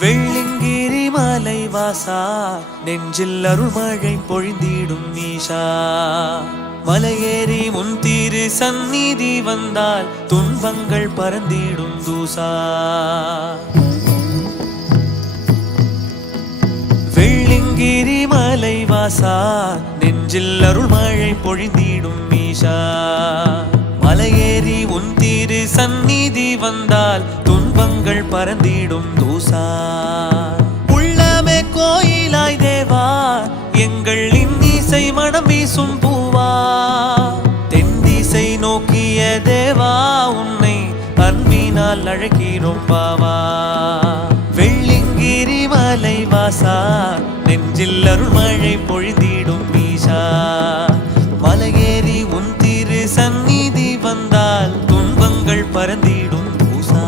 வெள்ளிங்கிரி மலை வாசா நெஞ்சில் அருள்மழை பொழிந்திடும் ஈஷா மலையேறி முன் திரு சந்நிதி வந்தால் துன்பங்கள் பறந்திடும் தூசா வெள்ளிங்கிரி மலை வாசா நெஞ்சில் அருள்மழை பொழிந்திடும் ஈஷா மலையேறி உன் திரு சந்நிதி வந்தால் துன்பங்கள் பறந்திடும் தூசா உள்ளமே கோயிலாய் தேவா எங்கள் இன்னிசை மனம் வீசும் பூவா தென்திசை நோக்கிய தேவா உன்னை அன்பினால் அழைக்கிறோம் பாவா வெள்ளிங்கிரி மலை வாசா நெஞ்சில் அருள்மழை பொழிந்திடும் ஈஷா மலையேறி உன் திரு சந்நிதி வந்தால் துன்பங்கள் பறந்திடும் தூசா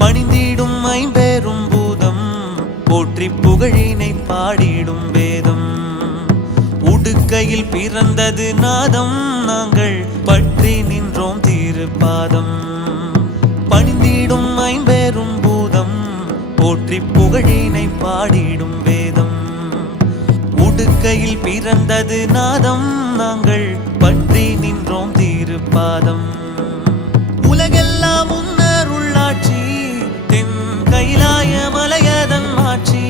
பணிந்திடும் ஐம்பெரும் பூதம் போற்றி புகழினை பாடிடும் வேதம் உடுக்கையில் பிறந்தது நாதம் நாங்கள் பற்றி நின்றோம் திருப்பாதம் பணிந்திடும் ஐம்பெரும் பூதம் போற்றி புகழினை பாடிடும் வேதம் உடுக்கையில் பிறந்தது நாதம் நாங்கள் பற்றி நின்றோம் திருப்பாதம் உலகெல்லாம் முன்னர் உள்ளாட்சி தென் கைலாய மலையதன் ஆட்சி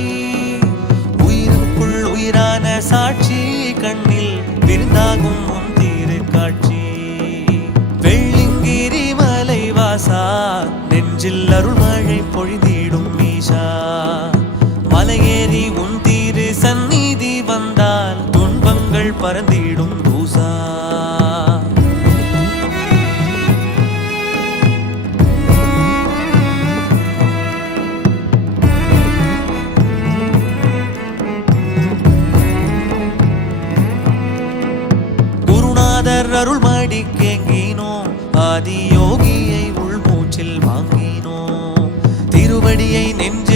உயிருக்குள் உயிரான சாட்சி கண்ணில் விருந்தாகும் உன் திரு காட்சி வெள்ளிங்கிரி மலை வாசா நெஞ்சில் அருள்மழை பொழிந்திடும் ஈஷா மலையேறி உன் திரு சந்நிதி வந்தால் துன்பங்கள் பறந்திடும் தூசா அருள் மாடி கேங்கினோம் ஆதி யோகியை உள்மூச்சில் வாங்கினோம் திருவடியை நெஞ்ச